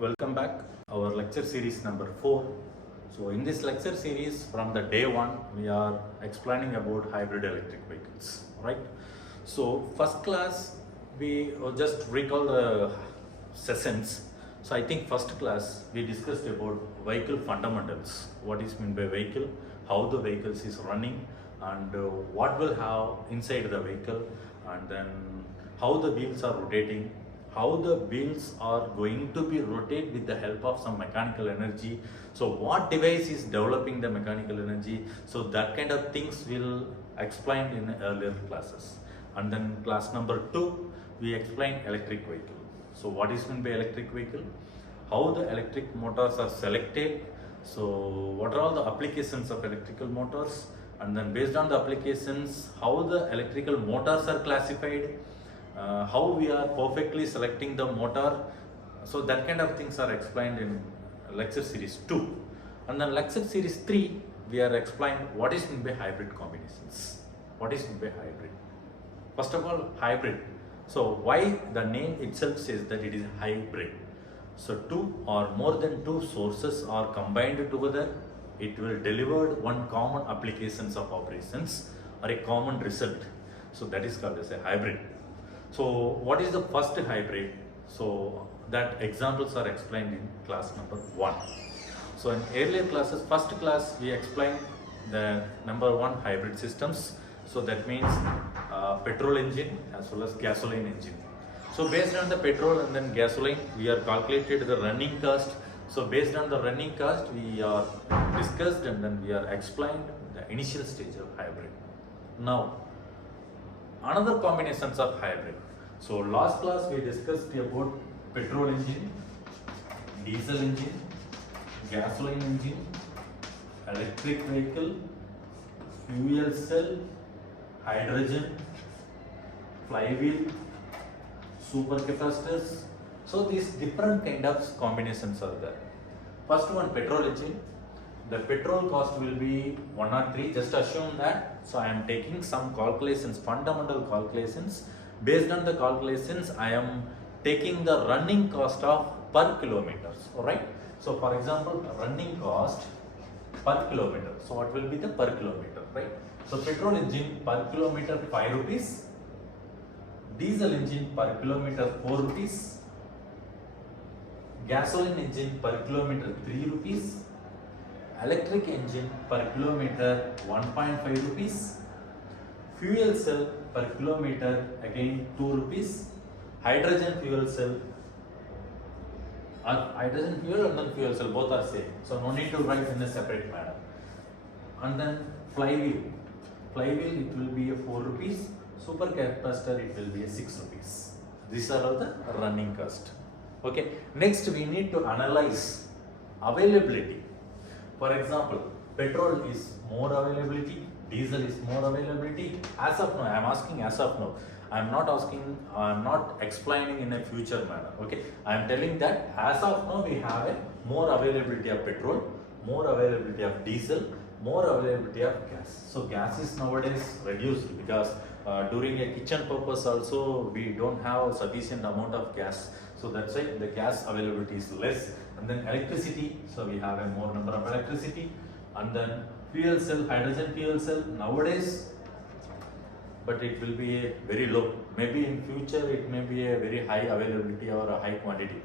welcome back. Our lecture series number 4. So in this lecture series, from the day 1, we are explaining about hybrid electric vehicles, right? So first class, we just recall the sessions. So I think first class, we discussed about vehicle fundamentals. What is meant by vehicle, how the vehicles is running, and what will have inside the vehicle, and then how the wheels are rotating, how the wheels are going to be rotate with the help of some mechanical energy. So what device is developing the mechanical energy? So that kind of things will explain in earlier classes. And then class number 2, we explain electric vehicle. So what is meant by electric vehicle? How the electric motors are selected? So what are all the applications of electrical motors? And then based on the applications, how the electrical motors are classified? How we are perfectly selecting the motor. So that kind of things are explained in lecture series 2. And then lecture series 3, we are explained what is meant by hybrid combinations. What is meant by hybrid? First of all, hybrid. So why the name itself says that it is hybrid? So two or more than two sources are combined together. It will deliver one common applications of operations or a common result. So that is called as a hybrid. So what is the first hybrid? So that examples are explained in class number 1. So in earlier classes, first class, we explained the number 1 hybrid systems. So that means petrol engine as well as gasoline engine. So based on the petrol and then gasoline, we are calculated the running cost. So based on the running cost, we are discussed and then we are explained the initial stage of hybrid. Now, another combinations of hybrid. So last class we discussed about petrol engine, diesel engine, gasoline engine, electric vehicle, fuel cell, hydrogen, flywheel, supercapacitors. So these different kind of combinations are there. First one, petrol engine. The petrol cost will be 103. Just assume that. So I am taking some calculations, fundamental calculations. Based on the calculations, I am taking the running cost of per kilometers. Alright. So for example, running cost per kilometer. So what will be the per kilometer, right? So petrol engine per kilometer 5 rupees. Diesel engine per kilometer 4 rupees. Gasoline engine per kilometer 3 rupees. Electric engine per kilometer 1.5 rupees. Fuel cell per kilometer again 2 rupees. Hydrogen fuel cell, hydrogen fuel and then fuel cell both are same. So no need to write in a separate manner. And then flywheel. Flywheel it will be a 4 rupees. Supercapacitor it will be a 6 rupees. These are all the running cost. Okay. Next we need to analyze availability. For example, petrol is more availability, diesel is more availability. As of now, I am asking as of now. I am not asking, I am not explaining in a future manner. Okay, I am telling that as of now we have a more availability of petrol, more availability of diesel, more availability of gas. So gas is nowadays reduced because during a kitchen purpose also we don't have sufficient amount of gas. So that's why the gas availability is less. And then electricity, so we have a more number of electricity. And then fuel cell, hydrogen fuel cell nowadays, but it will be a very low. Maybe in future it may be a very high availability or a high quantity.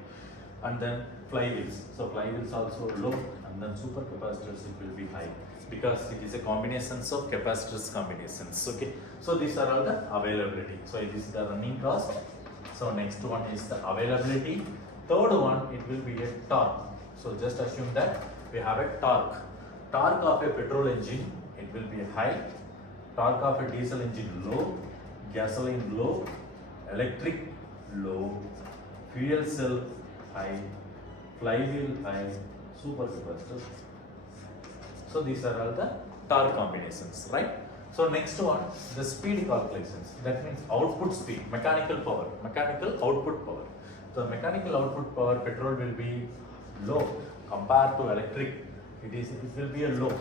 And then flywheels, so flywheels also low. And then supercapacitors it will be high because it is a combinations of capacitors combinations. Okay, so these are all the availability. So it is the running cost. So next one is the availability. Third one, it will be a torque. So just assume that we have a torque. Torque of a petrol engine, it will be high. Torque of a diesel engine low. Gasoline low. Electric low. Fuel cell high. Flywheel high. Supercapacitor. So these are all the torque combinations, right? So next one, the speed calculations. That means output speed, mechanical power, mechanical output power. So mechanical output power, petrol will be low compared to electric. It will be a low.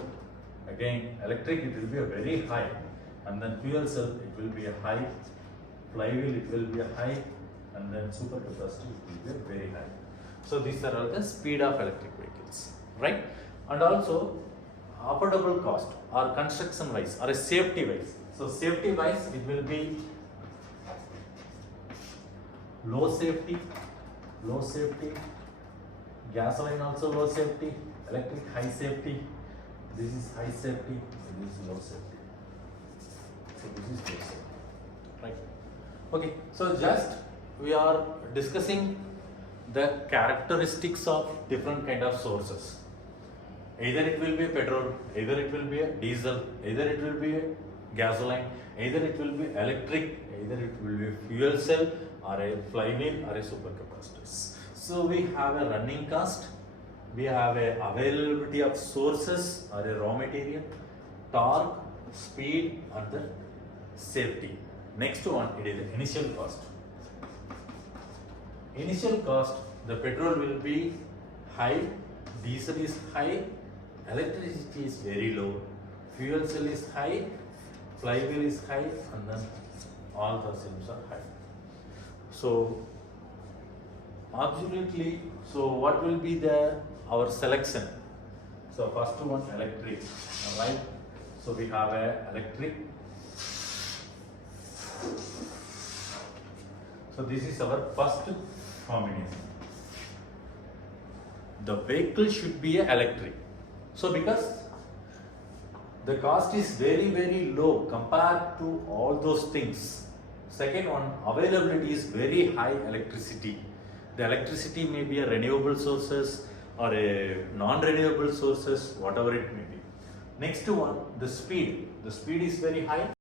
Again, electric it will be a very high, and then fuel cell it will be a high. Flywheel it will be a high, and then supercapacitor it will be a very high. So these are all the speed of electric vehicles, right? And also affordable cost or construction wise or a safety wise. So safety wise it will be low safety, gasoline also low safety, electric high safety, this is high safety, this is low safety. So this is low safety, right? Okay, so just we are discussing the characteristics of different kind of sources. Either it will be petrol, either it will be a diesel, either it will be a gasoline, either it will be electric, either it will be fuel cell or a flywheel or a supercapacitors. So we have a running cost, we have a availability of sources or a raw material, torque, speed and the safety. Next one, it is the initial cost. Initial cost, the petrol will be high, diesel is high, electricity is very low, fuel cell is high, flywheel is high, and then all the cells are high. So absolutely, so what will be our selection? So first one, electric, alright. So we have a electric. So this is our first combination. The vehicle should be a electric. So because the cost is very low compared to all those things. Second one, availability is very high electricity. The electricity may be a renewable sources or a non-renewable sources, whatever it may be. Next one, the speed. The speed is very high.